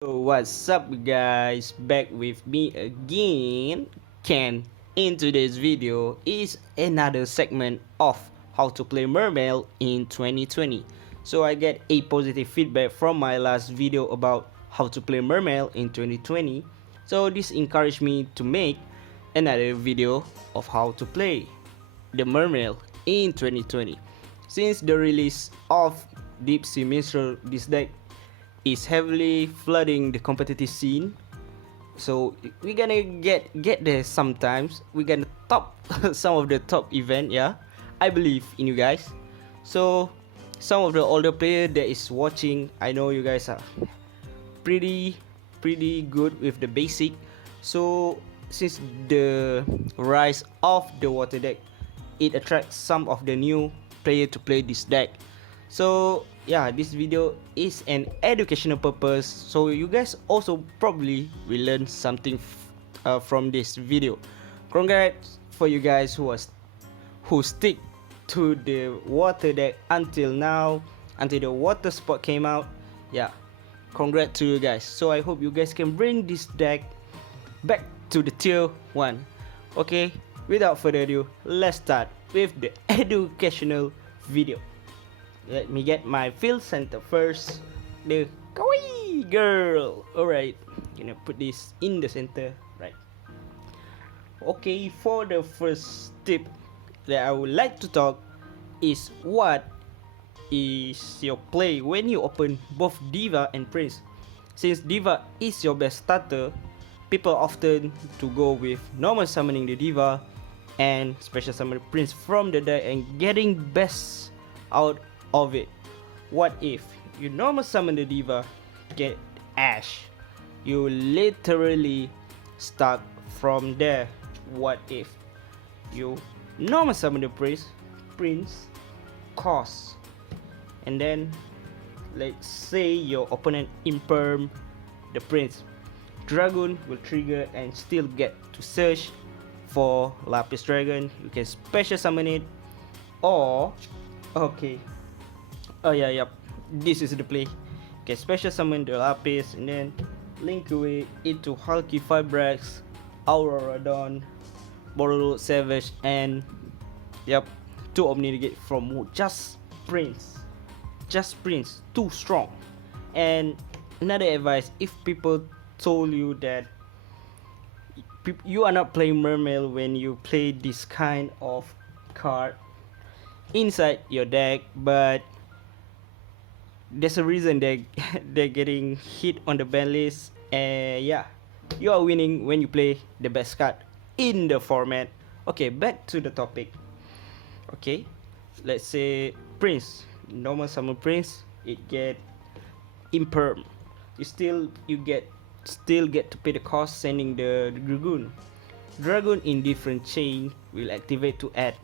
What's up guys, back with me again, Ken. In today's video is another segment of how to play Mermail in 2020. So I get a positive feedback from my last video about how to play Mermail in 2020. So this encouraged me to make another video of how to play the Mermail in 2020. Since the release of Deep Sea Minstrel, this deck is heavily flooding the competitive scene, so we're gonna get there sometimes. We're gonna top some of the top event. Yeah, I believe in you guys. So some of the older player that is watching, I know you guys are pretty good with the basic. So since the rise of the water deck, it attracts some of the new player to play this deck. So yeah, this video is an educational purpose, so you guys also probably will learn something from this video. Congrats for you guys who stick to the water deck until now, until the water spot came out. Yeah, congrats to you guys. So I hope you guys can bring this deck back to the tier 1. Okay, without further ado, let's start with the educational video. Let me get my field center first. The kawaii girl. Alright, gonna put this in the center, right? Okay, for the first tip that I would like to talk is what is your play when you open both Diva and Prince. Since Diva is your best starter, people often to go with normal summoning the Diva and special summon the Prince from the deck and getting best out of it. What if you normal summon the Diva, get Ash? You literally start from there. What if you normal summon the Prince, cost, and then let's say your opponent imperm the Prince, Dragoon will trigger and still get to search for Lapis Dragon. You can special summon it, or okay. Oh yeah, yep. This is the play. You can special summon the Lapis and then link away into Hulky Fibrax, Aurora Dawn, Borolo Savage, and yep, 2 Omni Negate from just Prince. Just Prince, too strong. And another advice, if people told you that you are not playing Mermail when you play this kind of card inside your deck, but there's a reason they're getting hit on the ban list, and yeah, you are winning when you play the best card in the format. Okay, back to the topic. Okay, let's say Prince, normal summon Prince, it get imperm. You still get to pay the cost sending the Dragoon. Dragoon in different chain will activate to add,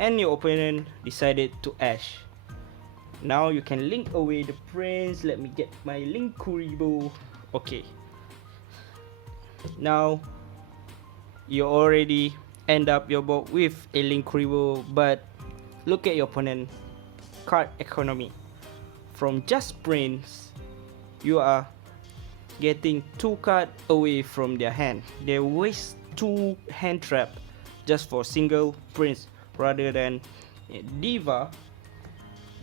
and your opponent decided to Ash. Now you can link away the Prince. Let me get my link Kuribo. Okay, now you already end up your board with a link Kuribo, but look at your opponent card economy. From just Prince, you are getting 2 cards away from their hand. They waste 2 hand trap just for single Prince, rather than Diva.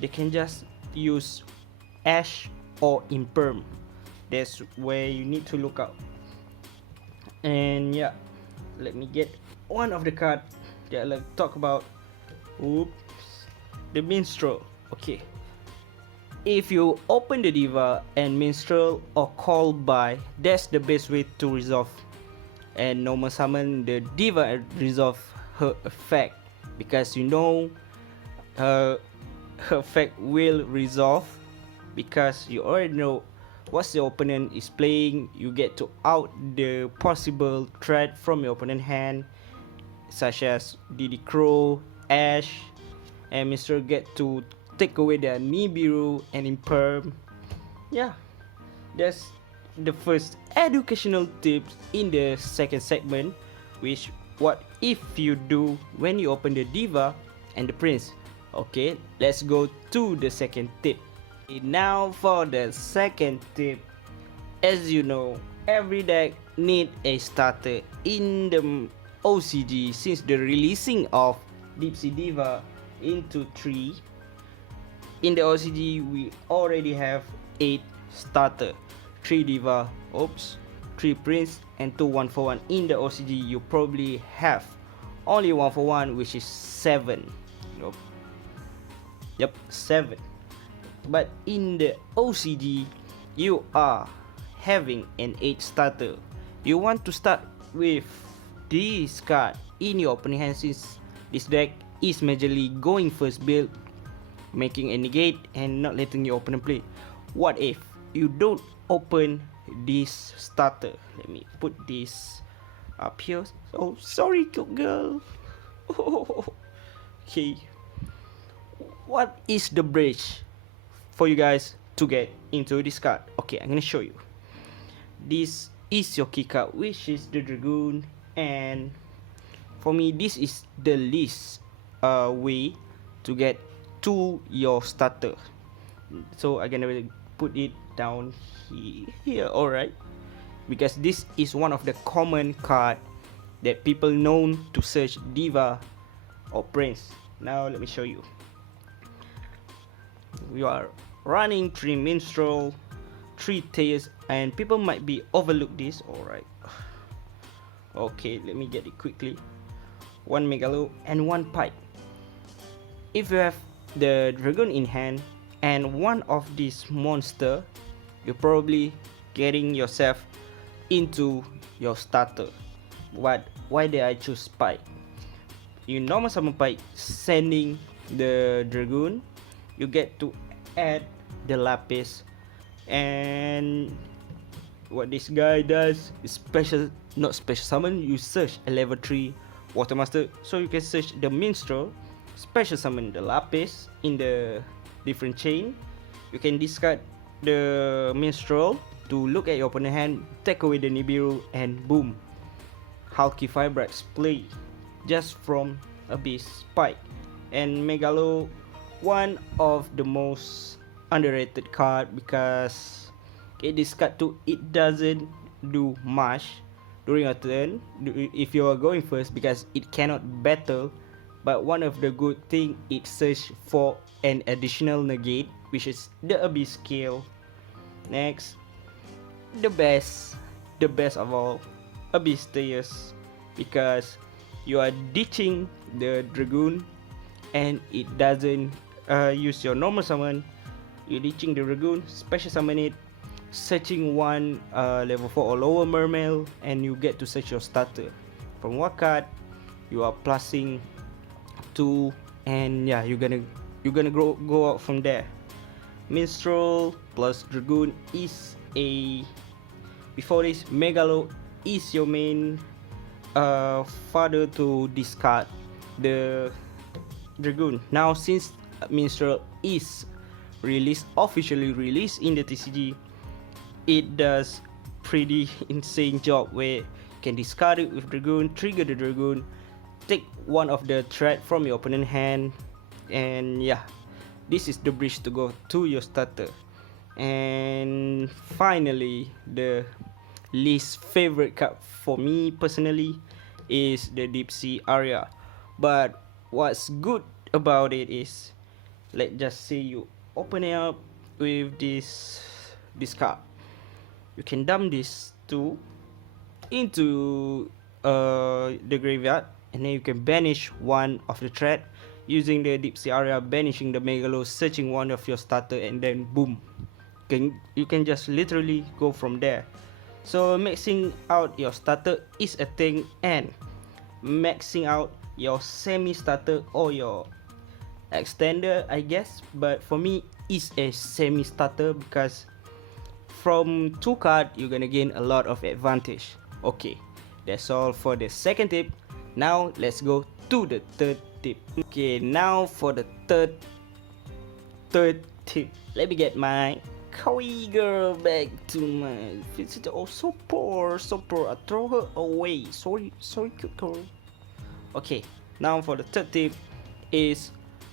They can just use Ash or Imperm. That's where you need to look out. And yeah, let me get one of the card that I like to talk about. Oops, the Minstrel. Okay, if you open the Diva and Minstrel or Call by, that's the best way to resolve and normal summon the Diva and resolve her effect, because you know her effect will resolve, because you already know what your opponent is playing. You get to out the possible threat from your opponent hand, such as Diddy Crow, Ash, and Mr. get to take away their Nibiru and Imperm. Yeah, that's the first educational tips in the second segment, which what if you do when you open the Diva and the Prince. Okay, let's go to the second tip. Now for the second tip, As you know, every deck need a starter in the OCG since the releasing of Deep Sea Diva into 3. In the OCG, we already have 8 starter, 3 Diva, 3 Prince, and 2 1 for 1. In the OCG, you probably have only 1 for 1, which is 7. Yep, 7. But in the OCG, you are having an 8 starter. You want to start with this card in your opening hand since this deck is majorly going first build, making a negate and not letting your opponent play. What if you don't open this starter? Let me put this up here. Oh, sorry, cute girl. Okay. What is the bridge for you guys to get into this card? Okay, I'm gonna show you. This is your key card, which is the Dragoon, and for me, this is the least way to get to your starter. So I'm gonna put it down here, alright, because this is one of the common card that people known to search Diva or Prince. Now let me show you. We are running 3 Minstrel, 3 Tears, and people might be overlook this. Alright, okay, let me get it quickly. 1 Megalo and 1 Pipe. If you have the Dragoon in hand and one of these monster, you're probably getting yourself into your starter. But why did I choose Pipe? You normal summon Pipe, sending the Dragoon, you get to add the Lapis, and what this guy does is special, not special summon. You search a level 3 Water Master, so you can search the Minstrel, special summon the Lapis in the different chain. You can discard the Minstrel to look at your opponent hand, take away the Nibiru, and boom, Hulky Firebrights play just from Abyss Spike. And Megalo, one of the most underrated card because it discard 2, it doesn't do much during a turn if you are going first because it cannot battle. But one of the good thing, it search for an additional negate, which is the Abyss skill. Next, the best of all, Abyss Tears, because you are ditching the Dragoon and it doesn't use your normal summon. You're ditching the Dragoon, special summon it, searching one level 4 or lower Mermail, and you get to search your starter. From what card you are plussing 2, and yeah, you're gonna go out from there. Minstrel plus Dragoon is a, before this, Megalo is your main fodder to discard the Dragoon. Now since Minstrel is officially released in the TCG, it does pretty insane job where you can discard it with Dragoon, trigger the Dragoon, take one of the threat from your opponent hand, and yeah, this is the bridge to go to your starter. And finally, the least favorite card for me personally is the Deep Sea Area. But what's good about it is, let's just say you open it up with this card, you can dump this into the graveyard, and then you can banish one of the threat using the Deep Sea Area, banishing the Megalo, searching one of your starter, and then boom, you can just literally go from there. So maxing out your starter is a thing, and maxing out your semi starter or your extender, I guess, but for me is a semi starter because from 2 card you're gonna gain a lot of advantage. Okay, that's all for the second tip. Now let's go to the third tip. Okay, now for the third tip. Let me get my kawaii girl back to my visitor. Oh, so poor. I throw her away. Sorry, cute girl. Okay, now for the third tip is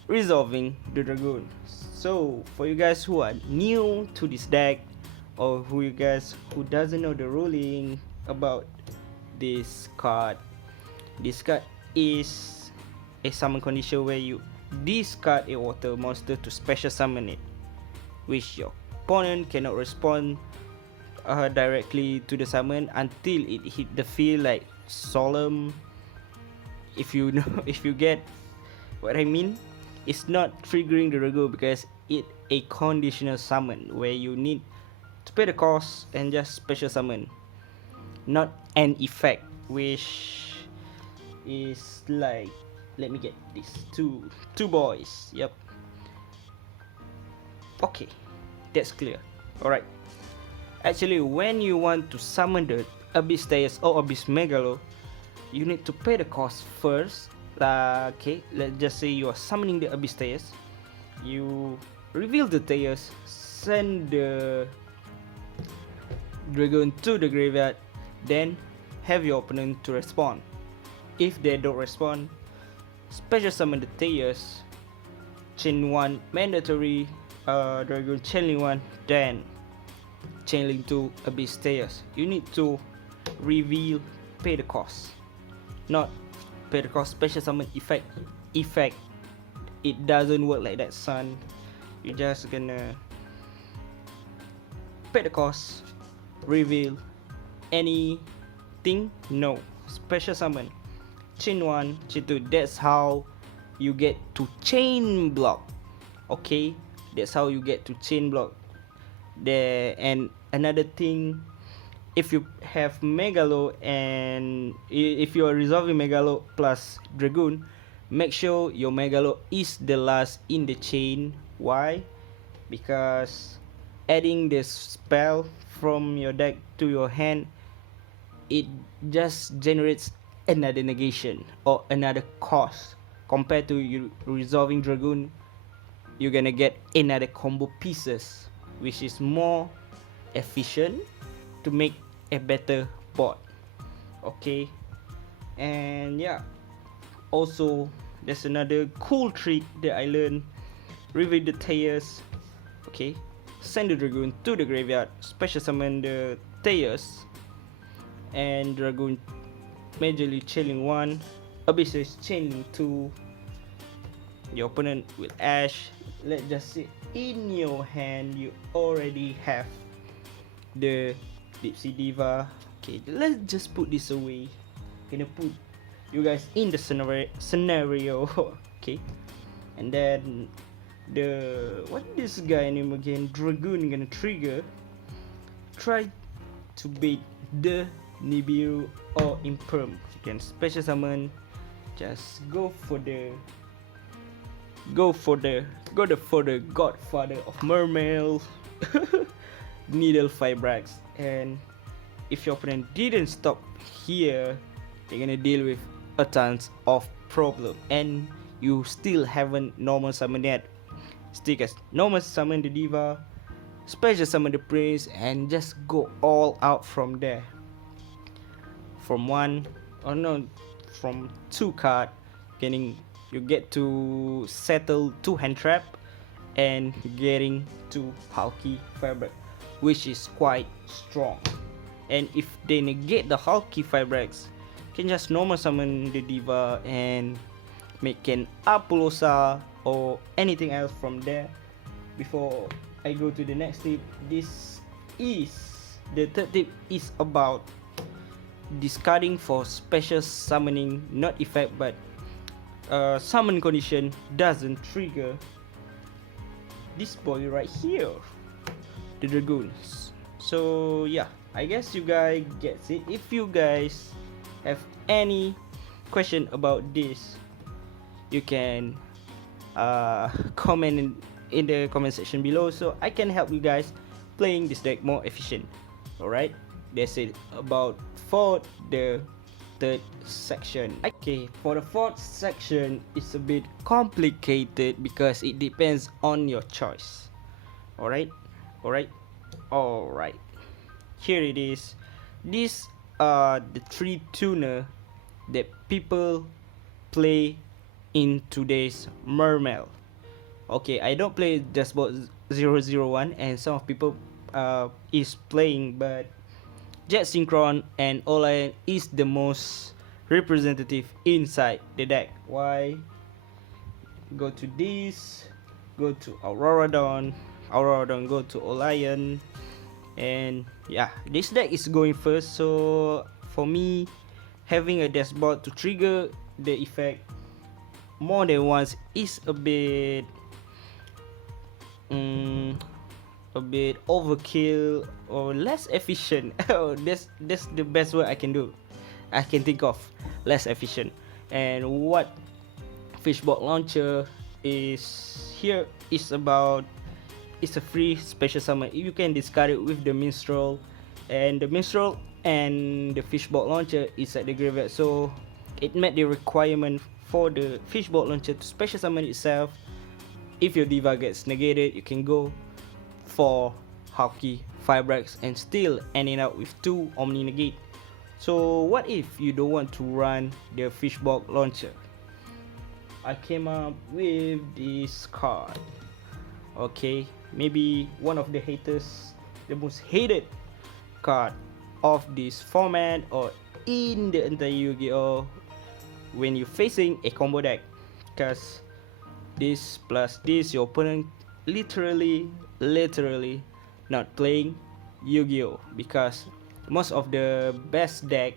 resolving the Dragoon. So for you guys who are new to this deck, or who you guys who doesn't know the ruling about this card, this card is a summon condition where you discard a water monster to special summon it, which your opponent cannot respond directly to the summon until it hit the field, like solemn. If you know, if you get what I mean, it's not triggering the Dragoon because it a conditional summon where you need to pay the cost and just special summon, not an effect, which is like, let me get this two boys. Yep. Okay, that's clear. Alright. Actually, when you want to summon the Abyss Stairs or Abyss Megalo, you need to pay the cost first. Okay, let's just say you are summoning the Abyss Stairs. You reveal the Stairs, send the Dragoon to the graveyard, then have your opponent to respond. If they don't respond, special summon the Stairs, chain 1 mandatory, Dragoon chaining 1, then chaining 2 Abyss Stairs. You need to reveal, pay the cost, not pay the cost special summon effect. It doesn't work like that, son. You just gonna pay the cost, reveal anything. No, special summon chain 1, chain 2. That's how you get to chain block. Okay, that's how you get to chain block there. And another thing, if you have Megalo and if you are resolving Megalo plus Dragoon, make sure your Megalo is the last in the chain. Why? Because adding this spell from your deck to your hand, it just generates another negation or another cost. Compared to you resolving Dragoon, you're gonna get another combo pieces, which is more efficient to make a better board. Okay, and yeah, also there's another cool trick that I learned. Reveal the Tears. Okay, send the Dragoon to the graveyard, special summon the Tears, and Dragoon majorly chaining 1, Abyss is chaining 2. Your opponent will Ash. Let's just say in your hand you already have the Deep Sea Diva. Okay, let's just put this away. Gonna put you guys in the scenario. Okay, and then the what this guy name again? Dragoon gonna trigger. Try to bait the Nibiru or Imperm. You can special summon. Just go for the Godfather of Mermail, Needle Fibrax. And if your opponent didn't stop here, they're gonna deal with a tons of problem, and you still haven't normal summoned yet. Still guys, normal summon the Diva, special summon the Prince, and just go all out from there. From 2 card, you get to settle 2 hand trap and getting 2 Hulky Fabric, which is quite strong. And if they negate the Hulky Fabrics, can just normal summon the Diva and make an Apollosa or anything else from there. Before I go to the next tip, the third tip is about discarding for special summoning, not effect, but summon condition doesn't trigger this boy right here, the Dragoons. So yeah, I guess you guys get it. If you guys have any question about this, you can comment in the comment section below, so I can help you guys playing this deck more efficient. Alright, that's it about for the third section. Okay, for the fourth section, it's a bit complicated because it depends on your choice. Alright, here it is. These are the 3 tuner that people play in today's Mermail. Okay, I don't play just about 001, and some of people is playing, but Jet Synchron and Olion is the most representative inside the deck. Why? Go to this, go to Auroradon, go to Olion, and yeah, this deck is going first. So for me, having a dashboard to trigger the effect more than once is a bit overkill or less efficient. Oh, that's the best word I can think of. Less efficient. And what Fishbolt Launcher is here is about, it's a free special summon. You can discard it with the Minstrel, and the Minstrel and the Fishbolt Launcher is at the graveyard, so it met the requirement for the Fishbolt Launcher to special summon itself. If your Diva gets negated, you can go for Hauki Firebrax and still ending up with 2 Omni Negate. So what if you don't want to run the Fishbolt Launcher? I came up with this card. Okay, maybe one of the most hated card of this format or in the entire Yu-Gi-Oh! When you're facing a combo deck, because this plus this, your opponent literally not playing Yu-Gi-Oh! Because most of the best deck,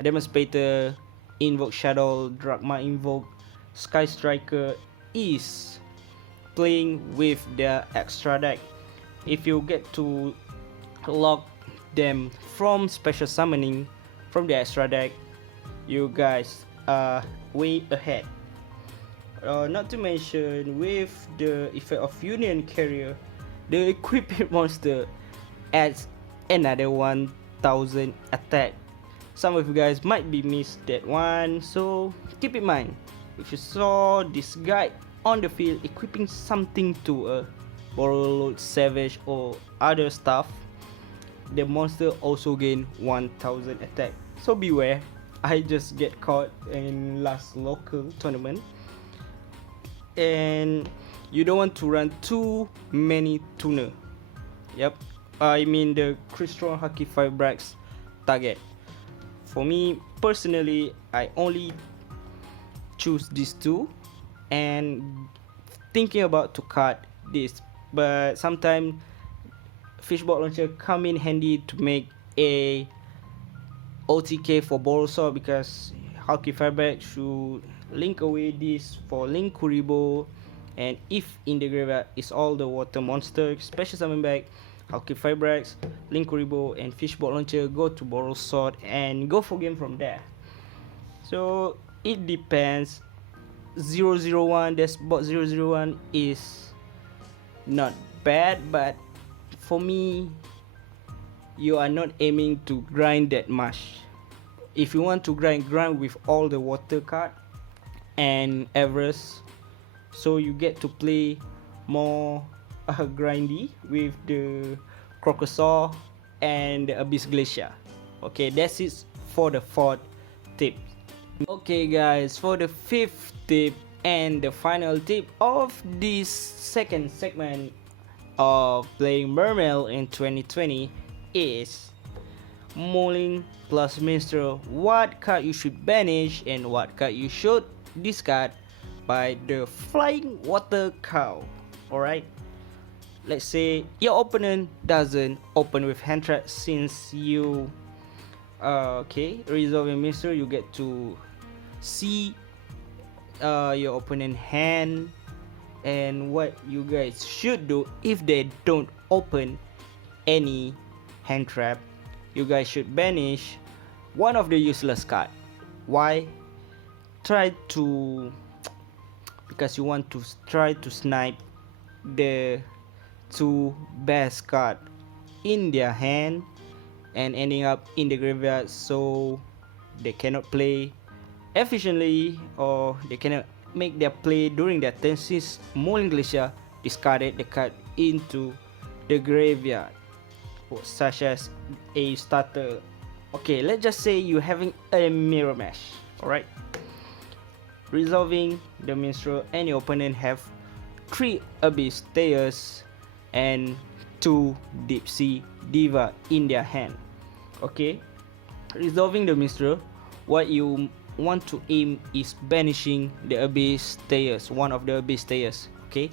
Demonstrator, Invoke Shadow, Drachma Invoke, Sky Striker, is playing with the extra deck. If you get to lock them from special summoning from the extra deck, you guys are way ahead. Not to mention, with the effect of Union Carrier, the equipped monster adds another 1000 attack. Some of you guys might be missed that one, so keep in mind, if you saw this guy on the field equipping something to a Borrowed Savage or other stuff, the monster also gain 1000 attack. So beware. I just get caught in last local tournament, and you don't want to run too many tuner. Yep, I mean the Crystron Haki Firebrax target. For me personally, I only choose these two and thinking about to cut this, but sometimes Fishbolt Launcher come in handy to make a OTK for Borosor, because Haki Firebrax should link away this for Link Kuribo, and if in the graveyard is all the water monster, special summon back Haki Firebrax, Link Kuribo, and Fishbolt Launcher, go to Borosor and go for game from there. So it depends. 001, Dashboard 001 is not bad, but for me, you are not aiming to grind that much. If you want to grind with all the water card and Everest, so you get to play more grindy with the Crocosaur and the Abyss Glacier. Okay, that's it for the 4th tip. Okay guys, for the 5th tip and the final tip of this second segment of playing Mermail in 2020 is Mullen plus Minstrel. What card you should banish and what card you should discard by the Flying Water Cow. Alright, let's say your opponent doesn't open with hand trap, since you resolving Minstrel, you get to see your opponent hand, and what you guys should do if they don't open any hand trap. You guys should banish one of the useless card. Why? Because you want to try to snipe the 2 best card in their hand and ending up in the graveyard, so they cannot play efficiently or they cannot make their play during their turn, since Mullen Glacier discarded the card into the graveyard, such as a starter. Okay, let's just say you're having a mirror match. Alright, resolving the Minstrel and your opponent have 3 Abyss Stayers and 2 Deep Sea Diva in their hand. Okay, resolving the minstrel, what you want to aim is banishing the Abyss Stayers, one of the Abyss Stayers. Okay,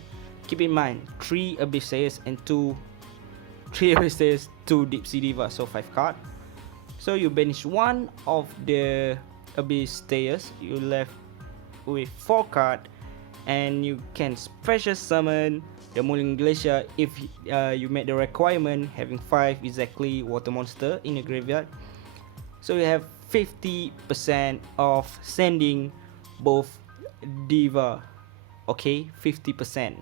keep in mind 3 Abyss Stayers and 2 Abyss Stayers, 2 Deep Sea Diva, so 5 card. So you banish one of the Abyss Stayers, you left with 4 card, and you can special summon the Mullen Glacier if you met the requirement having 5 exactly water monster in your graveyard. So you have 50% of sending both Diva. Okay, 50%.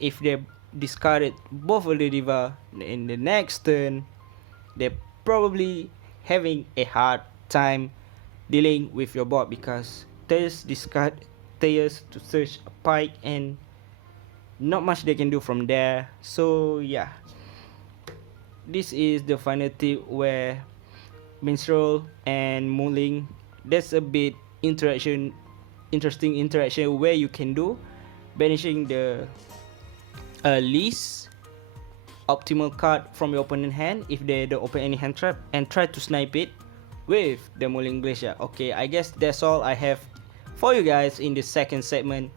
If they discarded both of the Diva in the next turn, they're probably having a hard time dealing with your board, because Thayers discard Thayers to search a pike and not much they can do from there. So yeah, this is the final tip where Minstrel and Mulling, there's a bit interesting interaction where you can do banishing the least optimal card from your opponent hand if they don't open any hand trap, and try to snipe it with the Mullen Glacier. Okay, I guess that's all I have for you guys in the second segment.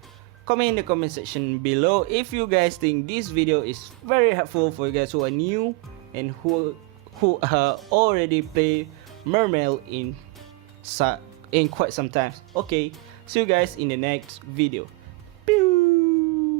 Comment in the comment section below if you guys think this video is very helpful for you guys who are new and who already play Mermail in quite some time. Okay, see you guys in the next video.